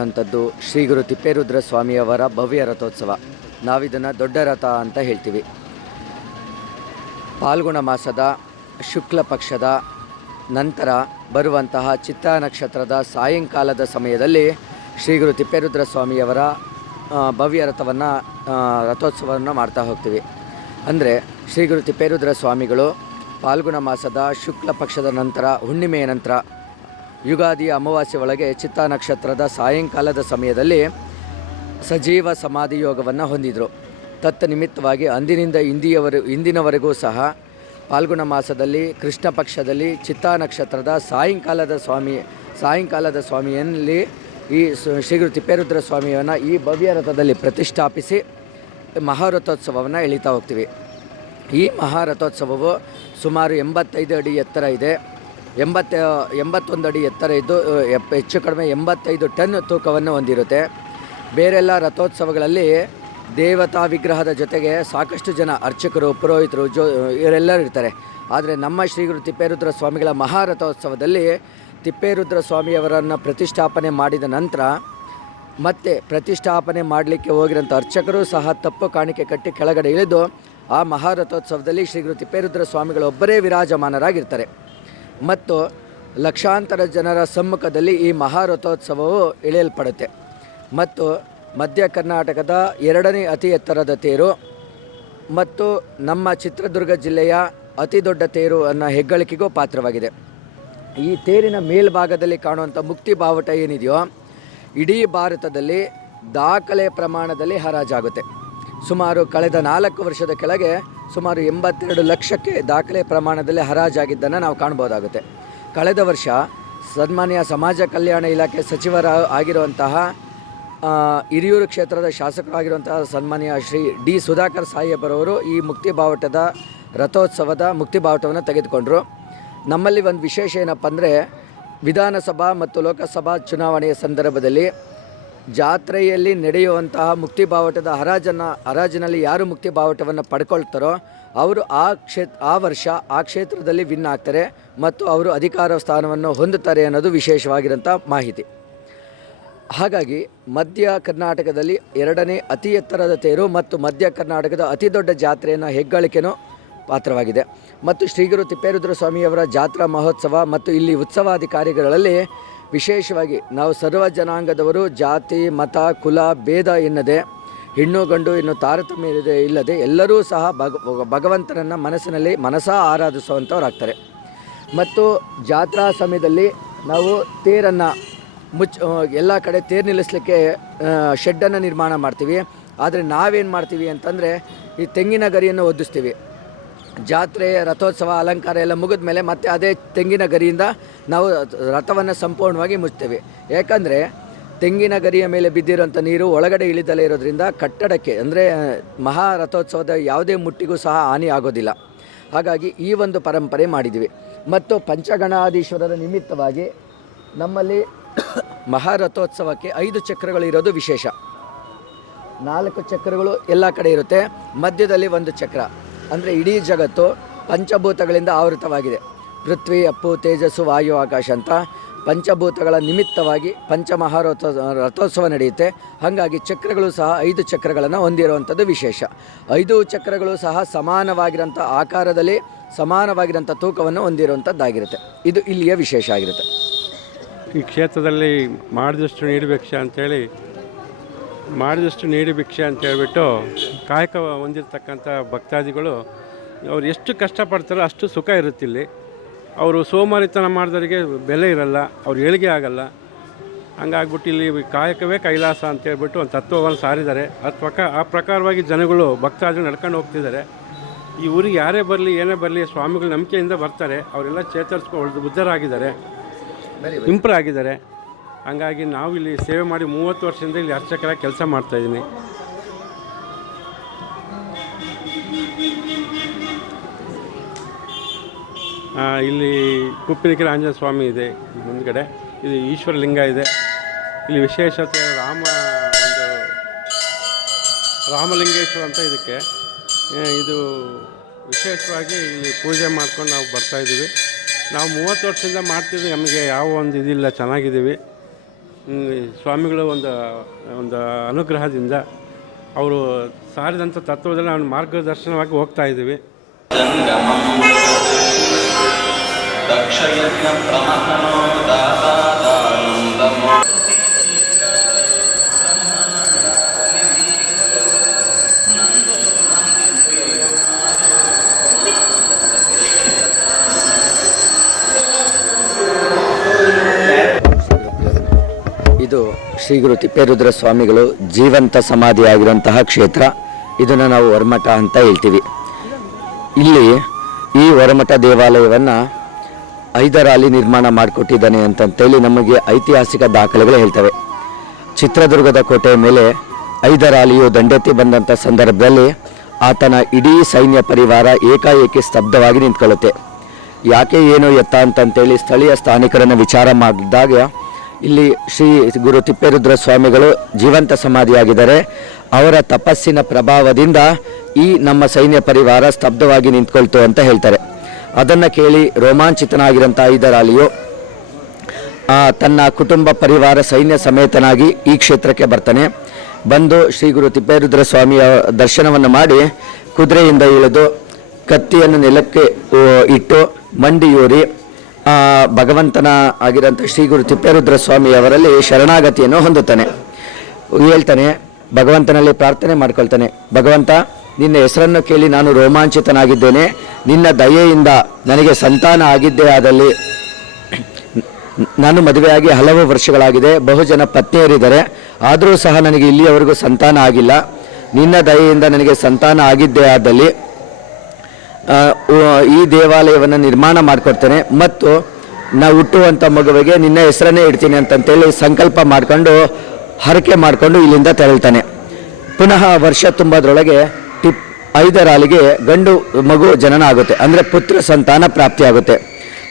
ಇರೋಂಥದ್ದು ಶ್ರೀ ಗುರು ತಿಪ್ಪೇರುದ್ರ ಸ್ವಾಮಿಯವರ ಭವ್ಯ ರಥೋತ್ಸವ. ನಾವಿದನ್ನು ದೊಡ್ಡ ರಥ ಅಂತ ಹೇಳ್ತೀವಿ. ಪಾಲ್ಗುಣ ಮಾಸದ ಶುಕ್ಲ ಪಕ್ಷದ ನಂತರ ಬರುವಂತಹ ಚಿತ್ತಾ ನಕ್ಷತ್ರದ ಸಾಯಂಕಾಲದ ಸಮಯದಲ್ಲಿ ಶ್ರೀ ಗುರು ತಿಪ್ಪೇರುದ್ರ ಸ್ವಾಮಿಯವರ ಭವ್ಯ ರಥೋತ್ಸವವನ್ನು ಮಾಡ್ತಾ ಹೋಗ್ತೀವಿ. ಅಂದರೆ ಶ್ರೀ ಗುರು ತಿಪ್ಪೇರುದ್ರ ಸ್ವಾಮಿಗಳು ಪಾಲ್ಗುಣ ಮಾಸದ ಶುಕ್ಲ ಪಕ್ಷದ ನಂತರ ಹುಣ್ಣಿಮೆಯ ನಂತರ ಯುಗಾದಿಯ ಅಮಾವಾಸ್ಯೆ ಒಳಗೆ ಚಿತ್ತಾ ನಕ್ಷತ್ರದ ಸಾಯಂಕಾಲದ ಸಮಯದಲ್ಲಿ ಸಜೀವ ಸಮಾಧಿ ಯೋಗವನ್ನು ಹೊಂದಿದರು. ತತ್ನಿಮಿತ್ತವಾಗಿ ಅಂದಿನಿಂದ ಇಂದಿನವರೆಗೂ ಸಹ ಪಾಲ್ಗುಣ ಮಾಸದಲ್ಲಿ ಕೃಷ್ಣ ಪಕ್ಷದಲ್ಲಿ ಚಿತ್ತಾ ನಕ್ಷತ್ರದ ಸಾಯಂಕಾಲದ ಸ್ವಾಮಿಯಲ್ಲಿ ಈ ಶ್ರೀ ಗುರು ತಿಪ್ಪೇರುದ್ರ ಸ್ವಾಮಿಯನ್ನು ಈ ಭವ್ಯ ರಥದಲ್ಲಿ ಪ್ರತಿಷ್ಠಾಪಿಸಿ ಮಹಾರಥೋತ್ಸವವನ್ನು ಎಳೀತಾ ಹೋಗ್ತೀವಿ. ಈ ಮಹಾರಥೋತ್ಸವವು ಸುಮಾರು 85 ಅಡಿ ಎತ್ತರ ಇದೆ. 81 ಅಡಿ ಎತ್ತರ ಇದ್ದು ಹೆಚ್ಚು ಕಡಿಮೆ 85 ಟನ್ ತೂಕವನ್ನು ಹೊಂದಿರುತ್ತೆ. ಬೇರೆಲ್ಲ ರಥೋತ್ಸವಗಳಲ್ಲಿ ದೇವತಾ ವಿಗ್ರಹದ ಜೊತೆಗೆ ಸಾಕಷ್ಟು ಜನ ಅರ್ಚಕರು, ಪುರೋಹಿತರು, ಇವರೆಲ್ಲರೂ ಇರ್ತಾರೆ. ಆದರೆ ನಮ್ಮ ಶ್ರೀ ಗುರು ತಿಪ್ಪೇರುದ್ರ ಸ್ವಾಮಿಗಳ ಮಹಾರಥೋತ್ಸವದಲ್ಲಿ ತಿಪ್ಪೇರುದ್ರ ಸ್ವಾಮಿಯವರನ್ನು ಪ್ರತಿಷ್ಠಾಪನೆ ಮಾಡಿದ ನಂತರ ಮತ್ತೆ ಪ್ರತಿಷ್ಠಾಪನೆ ಮಾಡಲಿಕ್ಕೆ ಹೋಗಿರೋಂಥ ಅರ್ಚಕರು ಸಹ ತಪ್ಪು ಕಾಣಿಕೆ ಕಟ್ಟಿ ಕೆಳಗಡೆ ಇಳಿದು ಆ ಮಹಾರಥೋತ್ಸವದಲ್ಲಿ ಶ್ರೀ ಗುರು ತಿಪ್ಪೇರುದ್ರ ಸ್ವಾಮಿಗಳೊಬ್ಬರೇ ವಿರಾಜಮಾನರಾಗಿರ್ತಾರೆ. ಮತ್ತು ಲಕ್ಷಾಂತರ ಜನರ ಸಮ್ಮುಖದಲ್ಲಿ ಈ ಮಹಾರಥೋತ್ಸವವು ಎಳೆಯಲ್ಪಡುತ್ತೆ. ಮತ್ತು ಮಧ್ಯ ಕರ್ನಾಟಕದ 2ನೇ ಅತಿ ಎತ್ತರದ ತೇರು ಮತ್ತು ನಮ್ಮ ಚಿತ್ರದುರ್ಗ ಜಿಲ್ಲೆಯ ಅತಿ ದೊಡ್ಡ ತೇರು ಅನ್ನೋ ಹೆಗ್ಗಳಿಕೆಗೂ ಪಾತ್ರವಾಗಿದೆ. ಈ ತೇರಿನ ಮೇಲ್ಭಾಗದಲ್ಲಿ ಕಾಣುವಂಥ ಮುಕ್ತಿ ಬಾವುಟ ಏನಿದೆಯೋ ಇಡೀ ಭಾರತದಲ್ಲಿ ದಾಖಲೆ ಪ್ರಮಾಣದಲ್ಲಿ ಹರಾಜಾಗುತ್ತೆ. ಸುಮಾರು ಕಳೆದ 4 ವರ್ಷದ ಕೆಳಗೆ ಸುಮಾರು 82 ಲಕ್ಷಕ್ಕೆ ದಾಖಲೆ ಪ್ರಮಾಣದಲ್ಲಿ ಹರಾಜಾಗಿದ್ದನ್ನು ನಾವು ಕಾಣ್ಬೋದಾಗುತ್ತೆ. ಕಳೆದ ವರ್ಷ ಸನ್ಮಾನ್ಯ ಸಮಾಜ ಕಲ್ಯಾಣ ಇಲಾಖೆ ಸಚಿವರ ಆಗಿರುವಂತಹ ಹಿರಿಯೂರು ಕ್ಷೇತ್ರದ ಶಾಸಕರಾಗಿರುವಂತಹ ಸನ್ಮಾನ್ಯ ಶ್ರೀ ಡಿ ಸುಧಾಕರ್ ಸಾಹೇಬರವರು ಈ ಮುಕ್ತಿ ಬಾವುಟದ ರಥೋತ್ಸವದ ಮುಕ್ತಿ ಬಾವುಟವನ್ನು ತೆಗೆದುಕೊಂಡರು. ನಮ್ಮಲ್ಲಿ ಒಂದು ವಿಶೇಷ ಏನಪ್ಪ ಅಂದರೆ, ವಿಧಾನಸಭಾ ಮತ್ತು ಲೋಕಸಭಾ ಚುನಾವಣೆಯ ಸಂದರ್ಭದಲ್ಲಿ ಜಾತ್ರೆಯಲ್ಲಿ ನಡೆಯುವಂತಹ ಮುಕ್ತಿ ಬಾವುಟದ ಹರಾಜಿನಲ್ಲಿ ಯಾರು ಮುಕ್ತಿ ಬಾವುಟವನ್ನು ಪಡ್ಕೊಳ್ತಾರೋ ಅವರು ಆ ವರ್ಷ ಆ ಕ್ಷೇತ್ರದಲ್ಲಿ ವಿನ್ ಆಗ್ತಾರೆ ಮತ್ತು ಅವರು ಅಧಿಕಾರ ಸ್ಥಾನವನ್ನು ಹೊಂದುತ್ತಾರೆ ಅನ್ನೋದು ವಿಶೇಷವಾಗಿರೋಂಥ ಮಾಹಿತಿ. ಹಾಗಾಗಿ ಮಧ್ಯ ಕರ್ನಾಟಕದಲ್ಲಿ 2ನೇ ಅತಿ ಎತ್ತರದ ತೇರು ಮತ್ತು ಮಧ್ಯ ಕರ್ನಾಟಕದ ಅತಿ ದೊಡ್ಡ ಜಾತ್ರೆಯನ್ನು ಹೆಗ್ಗಳಿಕೆನೂ ಪಾತ್ರವಾಗಿದೆ. ಮತ್ತು ಶ್ರೀ ಗುರು ತಿಪ್ಪೇರುದ್ರ ಸ್ವಾಮಿಯವರ ಜಾತ್ರಾ ಮಹೋತ್ಸವ ಮತ್ತು ಇಲ್ಲಿ ಉತ್ಸವಾಧಿಕಾರಿಗಳಲ್ಲಿ ವಿಶೇಷವಾಗಿ ನಾವು ಸರ್ವ ಜನಾಂಗದವರು ಜಾತಿ, ಮತ, ಕುಲ, ಭೇದ ಎನ್ನದೆ, ಹೆಣ್ಣು ಗಂಡು ಇನ್ನು ತಾರತಮ್ಯ ಇಲ್ಲದೆ ಎಲ್ಲರೂ ಸಹ ಭಗವಂತನನ್ನು ಮನಸಾ ಆರಾಧಿಸುವಂಥವ್ರಾಗ್ತಾರೆ. ಮತ್ತು ಜಾತ್ರಾ ಸಮಯದಲ್ಲಿ ನಾವು ತೇರನ್ನು ಎಲ್ಲ ಕಡೆ ತೇರು ನಿಲ್ಲಿಸಲಿಕ್ಕೆ ಶೆಡ್ಡನ್ನು ನಿರ್ಮಾಣ ಮಾಡ್ತೀವಿ. ಆದರೆ ನಾವೇನು ಮಾಡ್ತೀವಿ ಅಂತಂದರೆ ಈ ತೆಂಗಿನ ಗರಿಯನ್ನು ಒದಿಸ್ತೀವಿ. ಜಾತ್ರೆ, ರಥೋತ್ಸವ, ಅಲಂಕಾರ ಎಲ್ಲ ಮುಗಿದ ಮೇಲೆ ಮತ್ತೆ ಅದೇ ತೆಂಗಿನ ಗರಿಯಿಂದ ನಾವು ರಥವನ್ನು ಸಂಪೂರ್ಣವಾಗಿ ಮುಚ್ತೇವೆ. ಯಾಕಂದರೆ ತೆಂಗಿನ ಗರಿಯ ಮೇಲೆ ಬಿದ್ದಿರೋಂಥ ನೀರು ಒಳಗಡೆ ಇಳಿದಲೇ ಇರೋದ್ರಿಂದ ಕಟ್ಟಡಕ್ಕೆ ಅಂದರೆ ಮಹಾರಥೋತ್ಸವದ ಯಾವುದೇ ಮುಟ್ಟಿಗೂ ಸಹ ಹಾನಿ ಆಗೋದಿಲ್ಲ. ಹಾಗಾಗಿ ಈ ಒಂದು ಪರಂಪರೆ ಮಾಡಿದ್ದೀವಿ. ಮತ್ತು ಪಂಚಗಣಾಧೀಶ್ವರರ ನಿಮಿತ್ತವಾಗಿ ನಮ್ಮಲ್ಲಿ ಮಹಾರಥೋತ್ಸವಕ್ಕೆ 5 ಚಕ್ರಗಳು ಇರೋದು ವಿಶೇಷ. 4 ಚಕ್ರಗಳು ಎಲ್ಲ ಕಡೆ ಇರುತ್ತೆ. ಮಧ್ಯದಲ್ಲಿ 1 ಚಕ್ರ. ಅಂದರೆ ಇಡೀ ಜಗತ್ತು ಪಂಚಭೂತಗಳಿಂದ ಆವೃತವಾಗಿದೆ. ಪೃಥ್ವಿ, ಅಪ್ಪು, ತೇಜಸ್ಸು, ವಾಯು, ಆಕಾಶ ಅಂತ ಪಂಚಭೂತಗಳ ನಿಮಿತ್ತವಾಗಿ ರಥೋತ್ಸವ ನಡೆಯುತ್ತೆ. ಹಾಗಾಗಿ ಚಕ್ರಗಳು ಸಹ 5 ಚಕ್ರಗಳನ್ನು ಹೊಂದಿರುವಂಥದ್ದು ವಿಶೇಷ. 5 ಚಕ್ರಗಳು ಸಹ ಸಮಾನವಾಗಿರೋಂಥ ಆಕಾರದಲ್ಲಿ ಸಮಾನವಾಗಿರೋಂಥ ತೂಕವನ್ನು ಹೊಂದಿರುವಂಥದ್ದಾಗಿರುತ್ತೆ. ಇದು ಇಲ್ಲಿಯ ವಿಶೇಷ ಆಗಿರುತ್ತೆ. ಈ ಕ್ಷೇತ್ರದಲ್ಲಿ ಮಾಡಿದಷ್ಟು ನೀಡಿ ಭಿಕ್ಷೆ ಅಂತ ಹೇಳ್ಬಿಟ್ಟು ಕಾಯಕ ಹೊಂದಿರತಕ್ಕಂಥ ಭಕ್ತಾದಿಗಳು ಅವ್ರು ಎಷ್ಟು ಕಷ್ಟಪಡ್ತಾರೋ ಅಷ್ಟು ಸುಖ ಇರುತ್ತಿಲ್ಲಿ. ಅವರು ಸೋಮಾರಿತನ ಮಾಡಿದವರಿಗೆ ಬೆಲೆ ಇರಲ್ಲ, ಅವ್ರು ಏಳಿಗೆ ಆಗಲ್ಲ. ಹಂಗಾಗ್ಬಿಟ್ಟು ಇಲ್ಲಿ ಕಾಯಕವೇ ಕೈಲಾಸ ಅಂತ ಹೇಳ್ಬಿಟ್ಟು ಒಂದು ತತ್ವವನ್ನು ಸಾರಿದ್ದಾರೆ. ಆ ಪ್ರಕಾರವಾಗಿ ಜನಗಳು ಭಕ್ತಾದಿಗಳು ನಡ್ಕೊಂಡು ಹೋಗ್ತಿದ್ದಾರೆ. ಈ ಊರಿಗೆ ಯಾರೇ ಬರಲಿ ಏನೇ ಬರಲಿ ಸ್ವಾಮಿಗಳು ನಂಬಿಕೆಯಿಂದ ಬರ್ತಾರೆ. ಅವರೆಲ್ಲ ಚೇತರಿಸ್ಕೊಂಡು ಬುದ್ಧರಾಗಿದ್ದಾರೆ, ಇಂಪ್ರೂವ್ ಆಗಿದ್ದಾರೆ. ಹಂಗಾಗಿ ನಾವು ಇಲ್ಲಿ ಸೇವೆ ಮಾಡಿ 30 ವರ್ಷದಿಂದ ಇಲ್ಲಿ ಅರ್ಚಕರಾಗಿ ಕೆಲಸ ಮಾಡ್ತಾಯಿದ್ದೀನಿ. ಇಲ್ಲಿ ಕುಪ್ಪಿನಕೆರೆ ಆಂಜನೇಯ ಸ್ವಾಮಿ ಇದೆ ಮುಂದ್ಗಡೆ. ಇದು ಈಶ್ವರ ಲಿಂಗ ಇದೆ. ಇಲ್ಲಿ ವಿಶೇಷತೆ ರಾಮಲಿಂಗೇಶ್ವರ ಅಂತ ಇದಕ್ಕೆ. ಇದು ವಿಶೇಷವಾಗಿ ಇಲ್ಲಿ ಪೂಜೆ ಮಾಡ್ಕೊಂಡು ನಾವು ಬರ್ತಾಯಿದ್ದೀವಿ. ನಾವು 30 ವರ್ಷದಿಂದ ಮಾಡ್ತಿದ್ವಿ. ನಮಗೆ ಯಾವ ಒಂದು ಇದಿಲ್ಲ, ಚೆನ್ನಾಗಿದ್ದೀವಿ. ಸ್ವಾಮಿಗಳ ಒಂದು ಅನುಗ್ರಹದಿಂದ ಅವರು ಸಾರಿದಂಥ ತತ್ವದಲ್ಲಿ ನಾವು ಮಾರ್ಗದರ್ಶನವಾಗಿ ಹೋಗ್ತಾ ಇದ್ದೀವಿ. ಇದು ಶ್ರೀ ಗುರು ತಿಪ್ಪೇರುದ್ರ ಸ್ವಾಮಿಗಳು ಜೀವಂತ ಸಮಾಧಿಯಾಗಿರುವಂತಹ ಕ್ಷೇತ್ರ. ಇದನ್ನು ನಾವು ಹೊರಮಠ ಅಂತ ಹೇಳ್ತೀವಿ. ಇಲ್ಲಿ ಈ ಹೊರಮಠ ದೇವಾಲಯವನ್ನು ಹೈದರಾಲಿ ನಿರ್ಮಾಣ ಮಾಡಿಕೊಟ್ಟಿದ್ದಾನೆ ಅಂತಂತೇಳಿ ನಮಗೆ ಐತಿಹಾಸಿಕ ದಾಖಲೆಗಳು ಹೇಳ್ತವೆ. ಚಿತ್ರದುರ್ಗದ ಕೋಟೆಯ ಮೇಲೆ ಹೈದರಾಲಿಯು ದಂಡೆತ್ತಿ ಬಂದಂಥ ಸಂದರ್ಭದಲ್ಲಿ ಆತನ ಇಡೀ ಸೈನ್ಯ ಪರಿವಾರ ಏಕಾಏಕಿ ಸ್ತಬ್ಧವಾಗಿ ನಿಂತ್ಕೊಳ್ಳುತ್ತೆ. ಯಾಕೆ ಏನು ಎತ್ತ ಅಂತಂತೇಳಿ ಸ್ಥಳೀಯ ಸ್ಥಾನಿಕರನ್ನು ವಿಚಾರ ಮಾಡಿದಾಗ ಇಲ್ಲಿ ಶ್ರೀ ಗುರು ತಿಪ್ಪೇರುದ್ರ ಸ್ವಾಮಿಗಳು ಜೀವಂತ ಸಮಾಧಿಯಾಗಿದ್ದಾರೆ. ಅವರ ತಪಸ್ಸಿನ ಪ್ರಭಾವದಿಂದ ಈ ನಮ್ಮ ಸೈನ್ಯ ಪರಿವಾರ ಸ್ತಬ್ಧವಾಗಿ ನಿಂತ್ಕೊಳ್ತು ಅಂತ ಹೇಳ್ತಾರೆ. ಅದನ್ನು ಕೇಳಿ ರೋಮಾಂಚಿತನಾಗಿರೋಂಥ ಹೈದರಾಲಿಯು ತನ್ನ ಕುಟುಂಬ ಪರಿವಾರ ಸೈನ್ಯ ಸಮೇತನಾಗಿ ಈ ಕ್ಷೇತ್ರಕ್ಕೆ ಬರ್ತಾನೆ. ಬಂದು ಶ್ರೀ ಗುರು ತಿಪ್ಪೇರುದ್ರ ಸ್ವಾಮಿಯ ದರ್ಶನವನ್ನು ಮಾಡಿ ಕುದುರೆಯಿಂದ ಇಳಿದು ಕತ್ತಿಯನ್ನು ನೆಲಕ್ಕೆ ಇಟ್ಟು ಮಂಡಿಯೂರಿ ಭಗವಂತನ ಆಗಿರೋಂಥ ಶ್ರೀ ಗುರು ತಿಪ್ಪೇರುದ್ರ ಸ್ವಾಮಿಯವರಲ್ಲಿ ಶರಣಾಗತಿಯನ್ನು ಹೊಂದುತ್ತಾನೆ. ಹೇಳ್ತಾನೆ, ಭಗವಂತನಲ್ಲಿ ಪ್ರಾರ್ಥನೆ ಮಾಡ್ಕೊಳ್ತಾನೆ, ಭಗವಂತ ನಿನ್ನ ಹೆಸರನ್ನು ಕೇಳಿ ನಾನು ರೋಮಾಂಚಿತನಾಗಿದ್ದೇನೆ. ನಿನ್ನ ದಯೆಯಿಂದ ನನಗೆ ಸಂತಾನ ಆಗಿದ್ದೇ ಆದಲ್ಲಿ, ನಾನು ಮದುವೆಯಾಗಿ ಹಲವು ವರ್ಷಗಳಾಗಿದೆ, ಬಹುಜನ ಪತ್ನಿಯರಿದ್ದಾರೆ, ಆದರೂ ಸಹ ನನಗೆ ಇಲ್ಲಿಯವರೆಗೂ ಸಂತಾನ ಆಗಿಲ್ಲ. ನಿನ್ನ ದಯೆಯಿಂದ ನನಗೆ ಸಂತಾನ ಆಗಿದ್ದೇ ಆದಲ್ಲಿ ಈ ದೇವಾಲಯವನ್ನು ನಿರ್ಮಾಣ ಮಾಡಿಕೊಡ್ತೇನೆ ಮತ್ತು ನಾವು ಹುಟ್ಟುವಂಥ ಮಗುವಿಗೆ ನಿನ್ನ ಹೆಸರನ್ನೇ ಇಡ್ತೀನಿ ಅಂತಂತೇಳಿ ಸಂಕಲ್ಪ ಮಾಡಿಕೊಂಡು ಹರಕೆ ಮಾಡಿಕೊಂಡು ಇಲ್ಲಿಂದ ತೆರಳ್ತಾನೆ. ಪುನಃ ವರ್ಷ ತುಂಬದ್ರೊಳಗೆ ಹೈದರಾಲಿಗೆ ಗಂಡು ಮಗು ಜನನ ಆಗುತ್ತೆ, ಅಂದರೆ ಪುತ್ರ ಸಂತಾನ ಪ್ರಾಪ್ತಿಯಾಗುತ್ತೆ.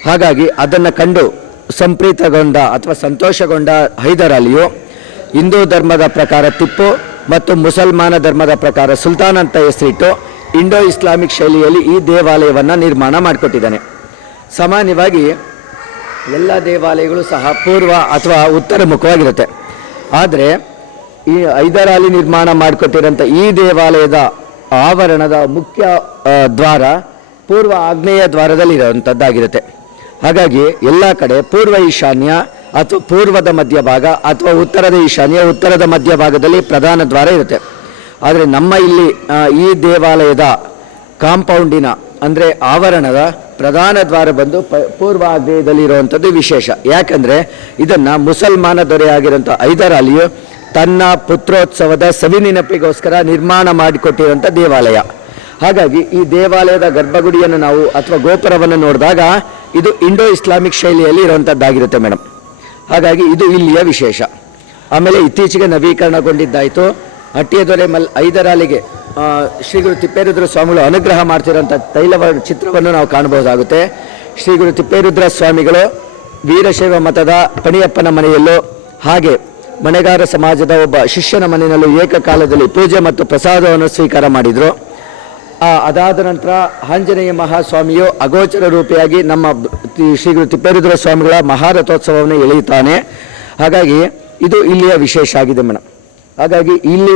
ಹಾಗಾಗಿ ಅದನ್ನು ಕಂಡು ಸಂಪ್ರೀತಗೊಂಡ ಅಥವಾ ಸಂತೋಷಗೊಂಡ ಹೈದರಾಲಿಯು ಹಿಂದೂ ಧರ್ಮದ ಪ್ರಕಾರ ಟಿಪ್ಪು ಮತ್ತು ಮುಸಲ್ಮಾನ ಧರ್ಮದ ಪ್ರಕಾರ ಸುಲ್ತಾನ್ ಅಂತ ಹೆಸರಿಟ್ಟು ಇಂಡೋ ಇಸ್ಲಾಮಿಕ್ ಶೈಲಿಯಲ್ಲಿ ಈ ದೇವಾಲಯವನ್ನು ನಿರ್ಮಾಣ ಮಾಡಿಕೊಟ್ಟಿದ್ದಾನೆ. ಸಾಮಾನ್ಯವಾಗಿ ಎಲ್ಲ ದೇವಾಲಯಗಳು ಸಹ ಪೂರ್ವ ಅಥವಾ ಉತ್ತರ ಮುಖವಾಗಿರುತ್ತೆ. ಆದರೆ ಈ ಹೈದರಾಲಿ ನಿರ್ಮಾಣ ಮಾಡಿಕೊಟ್ಟಿರೋಂಥ ಈ ದೇವಾಲಯದ ಆವರಣದ ಮುಖ್ಯ ದ್ವಾರ ಪೂರ್ವ ಆಗ್ನೇಯ ದ್ವಾರದಲ್ಲಿ ಇರುವಂಥದ್ದಾಗಿರುತ್ತೆ. ಹಾಗಾಗಿ ಎಲ್ಲ ಕಡೆ ಪೂರ್ವ ಈಶಾನ್ಯ ಅಥವಾ ಪೂರ್ವದ ಮಧ್ಯಭಾಗ ಅಥವಾ ಉತ್ತರದ ಈಶಾನ್ಯ ಉತ್ತರದ ಮಧ್ಯಭಾಗದಲ್ಲಿ ಪ್ರಧಾನ ದ್ವಾರ ಇರುತ್ತೆ. ಆದರೆ ನಮ್ಮ ಇಲ್ಲಿ ಈ ದೇವಾಲಯದ ಕಾಂಪೌಂಡಿನ ಅಂದರೆ ಆವರಣದ ಪ್ರಧಾನ ದ್ವಾರ ಬಂದು ಪೂರ್ವ ಆಗ್ನೇಯದಲ್ಲಿ ಇರುವಂಥದ್ದು ವಿಶೇಷ. ಯಾಕಂದರೆ ಇದನ್ನು ಮುಸಲ್ಮಾನ ದೊರೆಯಾಗಿರೋಂಥ ಹೈದರಾಲಿಯು ತನ್ನ ಪುತ್ರೋತ್ಸವದ ಸವಿನೆನಪಿಗೋಸ್ಕರ ನಿರ್ಮಾಣ ಮಾಡಿಕೊಟ್ಟಿರುವಂಥ ದೇವಾಲಯ. ಹಾಗಾಗಿ ಈ ದೇವಾಲಯದ ಗರ್ಭಗುಡಿಯನ್ನು ನಾವು ಅಥವಾ ಗೋಪುರವನ್ನು ನೋಡಿದಾಗ ಇದು ಇಂಡೋ ಇಸ್ಲಾಮಿಕ್ ಶೈಲಿಯಲ್ಲಿ ಇರುವಂಥದ್ದಾಗಿರುತ್ತೆ ಮೇಡಮ್. ಹಾಗಾಗಿ ಇದು ಇಲ್ಲಿಯ ವಿಶೇಷ. ಆಮೇಲೆ ಇತ್ತೀಚೆಗೆ ನವೀಕರಣಗೊಂಡಿದ್ದಾಯಿತು. ಹಟ್ಟಿಯ ದೊರೆ ಹೈದರಾಲಿಗೆ ಶ್ರೀ ಗುರು ತಿಪ್ಪೇರುದ್ರ ಸ್ವಾಮಿಗಳು ಅನುಗ್ರಹ ಮಾಡ್ತಿರೋಂಥ ತೈಲವ ಚಿತ್ರವನ್ನು ನಾವು ಕಾಣಬಹುದಾಗುತ್ತೆ. ಶ್ರೀ ಗುರು ತಿಪ್ಪೇರುದ್ರ ಸ್ವಾಮಿಗಳು ವೀರಶೈವ ಮತದ ಪಣಿಯಪ್ಪನ ಮನೆಯಲ್ಲೂ ಹಾಗೆ ಮನೆಗಾರ ಸಮಾಜದ ಒಬ್ಬ ಶಿಷ್ಯನ ಮನೆಯಲ್ಲೂ ಏಕಕಾಲದಲ್ಲಿ ಪೂಜೆ ಮತ್ತು ಪ್ರಸಾದವನ್ನು ಸ್ವೀಕಾರ ಮಾಡಿದರು. ಅದಾದ ನಂತರ ಆಂಜನೇಯ ಮಹಾಸ್ವಾಮಿಯು ಅಗೋಚರ ರೂಪಿಯಾಗಿ ನಮ್ಮ ಶ್ರೀ ಗುರು ತಿಪ್ಪೇರುದ್ರ ಸ್ವಾಮಿಗಳ ಮಹಾರಥೋತ್ಸವವನ್ನು ಎಳೆಯುತ್ತಾನೆ. ಹಾಗಾಗಿ ಇದು ಇಲ್ಲಿಯ ವಿಶೇಷ ಆಗಿದೆ ಮೇಡಮ್. ಹಾಗಾಗಿ ಇಲ್ಲಿ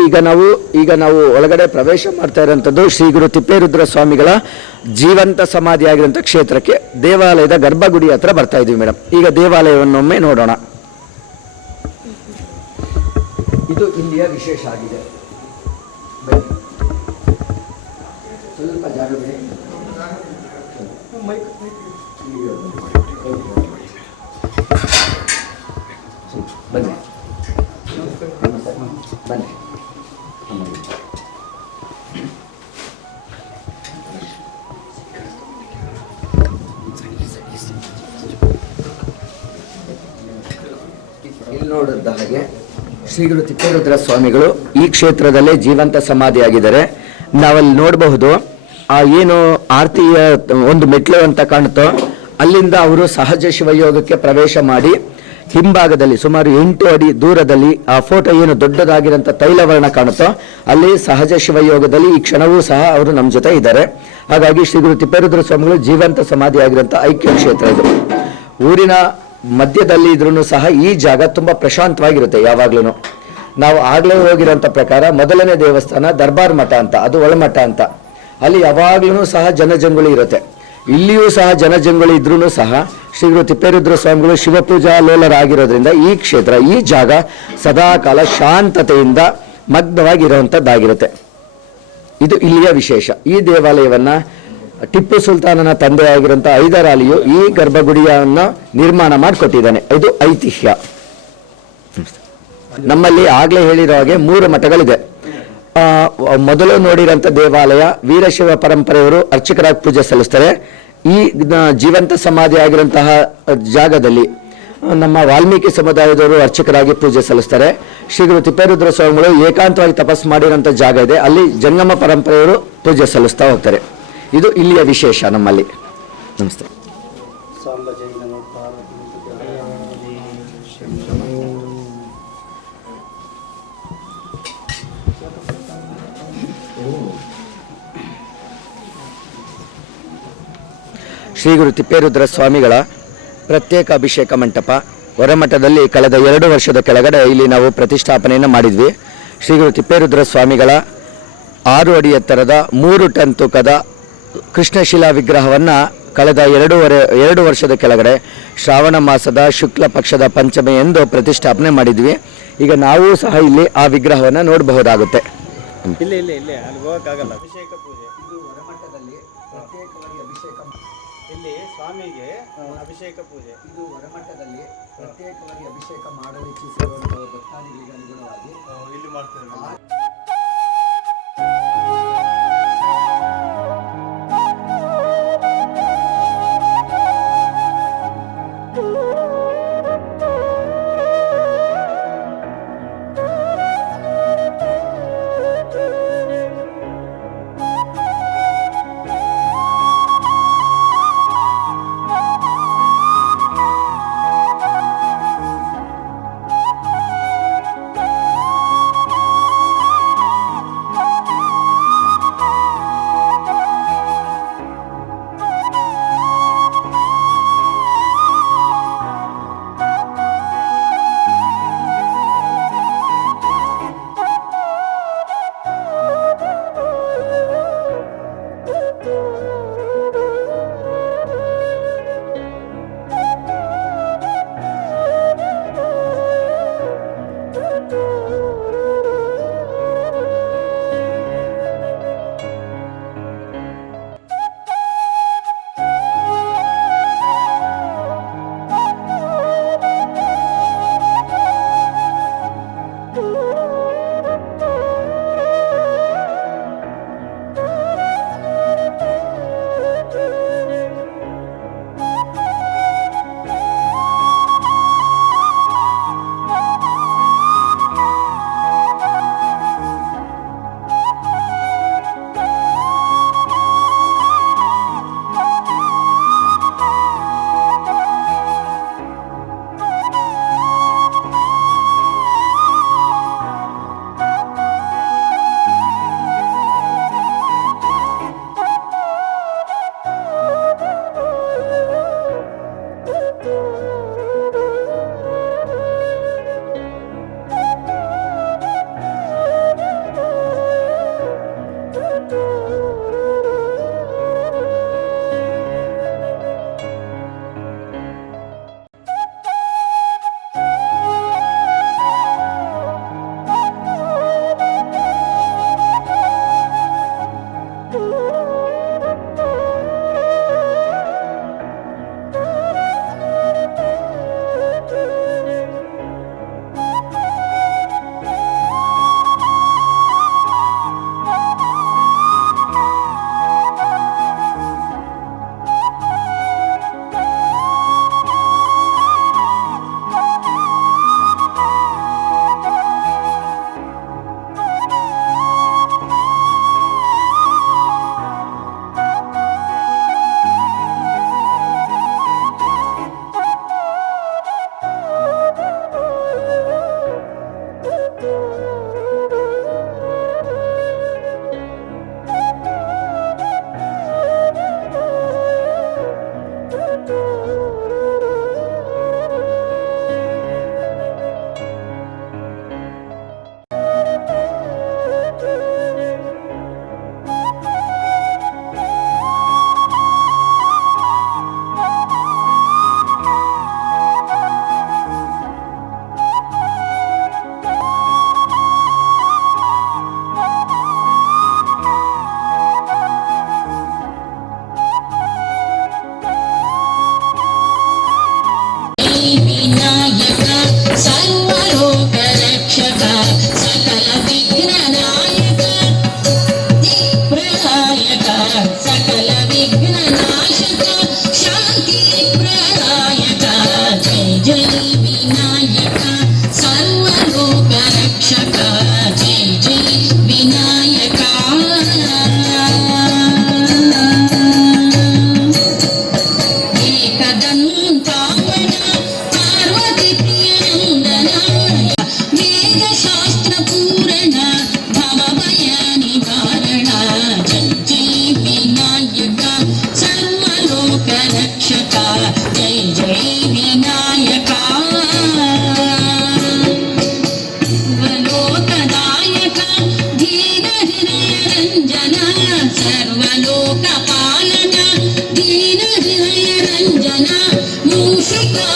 ಈಗ ನಾವು ಒಳಗಡೆ ಪ್ರವೇಶ ಮಾಡ್ತಾ ಇರೋಂಥದ್ದು ಶ್ರೀ ಗುರು ತಿಪ್ಪೇರುದ್ರ ಸ್ವಾಮಿಗಳ ಜೀವಂತ ಸಮಾಧಿಯಾಗಿರುವಂಥ ಕ್ಷೇತ್ರಕ್ಕೆ ದೇವಾಲಯದ ಗರ್ಭಗುಡಿ ಹತ್ರ ಬರ್ತಾ ಇದ್ದೀವಿ ಮೇಡಮ್. ಈಗ ದೇವಾಲಯವನ್ನೊಮ್ಮೆ ನೋಡೋಣ. ಇದು ಇಲ್ಲಿಯ ವಿಶೇಷ ಆಗಿದೆ. ಸ್ವಲ್ಪ ಜಾಗ ಬನ್ನಿ ಬನ್ನಿ. ಇಲ್ಲಿ ನೋಡಿದ ಹಾಗೆ ಶ್ರೀ ಗುರು ತಿಪ್ಪೇರುದ್ರ ಸ್ವಾಮಿಗಳು ಈ ಕ್ಷೇತ್ರದಲ್ಲೇ ಜೀವಂತ ಸಮಾಧಿಯಾಗಿದ್ದಾರೆ. ನಾವಲ್ಲಿ ನೋಡಬಹುದು ಏನು ಆರತಿಯ ಒಂದು ಮೆಟ್ಲು ಅಂತ ಕಾಣುತ್ತೋ ಅಲ್ಲಿಂದ ಅವರು ಸಹಜ ಶಿವಯೋಗಕ್ಕೆ ಪ್ರವೇಶ ಮಾಡಿ ಹಿಂಭಾಗದಲ್ಲಿ ಸುಮಾರು 8 ಅಡಿ ದೂರದಲ್ಲಿ ಆ ಫೋಟೋ ಏನು ದೊಡ್ಡದಾಗಿರೋಂಥ ತೈಲವರ್ಣ ಕಾಣುತ್ತೋ ಅಲ್ಲಿ ಸಹಜ ಶಿವಯೋಗದಲ್ಲಿ ಈ ಕ್ಷಣವೂ ಸಹ ಅವರು ನಮ್ಮ ಜೊತೆ ಇದ್ದಾರೆ. ಹಾಗಾಗಿ ಶ್ರೀ ಗುರು ತಿಪ್ಪೇರುದ್ರ ಸ್ವಾಮಿಗಳು ಜೀವಂತ ಸಮಾಧಿಯಾಗಿರೋಂಥ ಐಕ್ಯ ಕ್ಷೇತ್ರ ಇದು. ಊರಿನ ಮಧ್ಯದಲ್ಲಿ ಇದ್ರೂ ಸಹ ಈ ಜಾಗ ತುಂಬ ಪ್ರಶಾಂತವಾಗಿರುತ್ತೆ ಯಾವಾಗ್ಲೂ. ನಾವು ಆಗಲೇ ಹೋಗಿರೋಂಥ ಪ್ರಕಾರ ಮೊದಲನೇ ದೇವಸ್ಥಾನ ದರ್ಬಾರ್ ಮಠ ಅಂತ, ಅದು ಒಳಮಠ ಅಂತ. ಅಲ್ಲಿ ಯಾವಾಗ್ಲೂ ಸಹ ಜನಜಂಗುಳಿ ಇರುತ್ತೆ. ಇಲ್ಲಿಯೂ ಸಹ ಜನಜಂಗುಳಿ ಇದ್ರೂ ಸಹ ಶ್ರೀ ಗುರು ತಿಪ್ಪೇರುದ್ರ ಸ್ವಾಮಿಗಳು ಶಿವಪೂಜಾ ಲೋಲರಾಗಿರೋದ್ರಿಂದ ಈ ಕ್ಷೇತ್ರ, ಈ ಜಾಗ ಸದಾಕಾಲ ಶಾಂತತೆಯಿಂದ ಮಗ್ನವಾಗಿರುವಂಥದ್ದಾಗಿರುತ್ತೆ. ಇದು ಇಲ್ಲಿಯ ವಿಶೇಷ. ಈ ದೇವಾಲಯವನ್ನು ಟಿಪ್ಪು ಸುಲ್ತಾನನ ತಂದೆಯಾಗಿರುವಂಥ ಹೈದರ್ ಅಲಿಯು ಈ ಗರ್ಭಗುಡಿಯನ್ನು ನಿರ್ಮಾಣ ಮಾಡಿಕೊಟ್ಟಿದ್ದಾನೆ. ಇದು ಐತಿಹ್ಯ. ನಮ್ಮಲ್ಲಿ ಆಗಲೇ ಹೇಳಿರೋ ಹಾಗೆ 3 ಮಠಗಳಿದೆ. ಮೊದಲು ನೋಡಿರೋಂಥ ದೇವಾಲಯ ವೀರಶೈವ ಪರಂಪರೆಯವರು ಅರ್ಚಕರಾಗಿ ಪೂಜೆ ಸಲ್ಲಿಸ್ತಾರೆ. ಈ ಜೀವಂತ ಸಮಾಧಿ ಆಗಿರುವಂತಹ ಜಾಗದಲ್ಲಿ ನಮ್ಮ ವಾಲ್ಮೀಕಿ ಸಮುದಾಯದವರು ಅರ್ಚಕರಾಗಿ ಪೂಜೆ ಸಲ್ಲಿಸ್ತಾರೆ. ಶ್ರೀ ಗುರು ತಿಪ್ಪೇರುದ್ರ ಸ್ವಾಮಿಗಳು ಏಕಾಂತವಾಗಿ ತಪಸ್ಸು ಮಾಡಿರೋಂಥ ಜಾಗ ಇದೆ, ಅಲ್ಲಿ ಜಂಗಮ ಪರಂಪರೆಯವರು ಪೂಜೆ ಸಲ್ಲಿಸ್ತಾ ಹೋಗ್ತಾರೆ. ಇದು ಇಲ್ಲಿಯ ವಿಶೇಷ ನಮ್ಮಲ್ಲಿ. ನಮಸ್ತೆ. ಶ್ರೀ ಗುರು ತಿಪ್ಪೇರುದ್ರ ಸ್ವಾಮಿಗಳ ಪ್ರತ್ಯೇಕ ಅಭಿಷೇಕ ಮಂಟಪ ಹೊರಮಠದಲ್ಲಿ ಕಳೆದ 2 ವರ್ಷದ ಕೆಳಗಡೆ ಇಲ್ಲಿ ನಾವು ಪ್ರತಿಷ್ಠಾಪನೆಯನ್ನು ಮಾಡಿದ್ವಿ. ಶ್ರೀ ಗುರು ತಿಪ್ಪೇರುದ್ರ ಸ್ವಾಮಿಗಳ 6 ಅಡಿ ಎತ್ತರದ 3 ಟನ್ ತೂಕದ ಕೃಷ್ಣಶಿಲಾ ವಿಗ್ರಹವನ್ನು ಕಳೆದ 2 ವರ್ಷದ ಕೆಳಗಡೆ ಶ್ರಾವಣ ಮಾಸದ ಶುಕ್ಲ ಪಕ್ಷದ ಪಂಚಮಿ ಎಂದು ಪ್ರತಿಷ್ಠಾಪನೆ ಮಾಡಿದ್ವಿ. ಈಗ ನಾವು ಸಹ ಇಲ್ಲಿ ಆ ವಿಗ್ರಹವನ್ನು ನೋಡಬಹುದಾಗುತ್ತೆ. ಅಲ್ಲಿ ಹೋಗಕ್ಕಾಗಲ್ಲ. ಅಭಿಷೇಕ ಪೂಜೆ ಇದು ಹೊರಮಠದಲ್ಲಿ ಪ್ರತ್ಯೇಕವಾಗಿ ಅಭಿಷೇಕ. ಇಲ್ಲಿ ಸ್ವಾಮಿಗೆ ಅಭಿಷೇಕ ಪೂಜೆ. ಇದು ಹೊರಮಠದಲ್ಲಿ ಪ್ರತ್ಯೇಕವಾಗಿ ಅಭಿಷೇಕ ಮಾಡಲು ಇಚ್ಛಿಸಿರುವಂತಹ ಭಕ್ತಾದಿಗಳಿಗೆ ಅನುಗುಣವಾಗಿ ಇಲ್ಲಿ ಮಾಡ್ತಾರೆ. दीन हृदय रंजना सर्वलोक पालना दीन हृदय रंजना मूषिका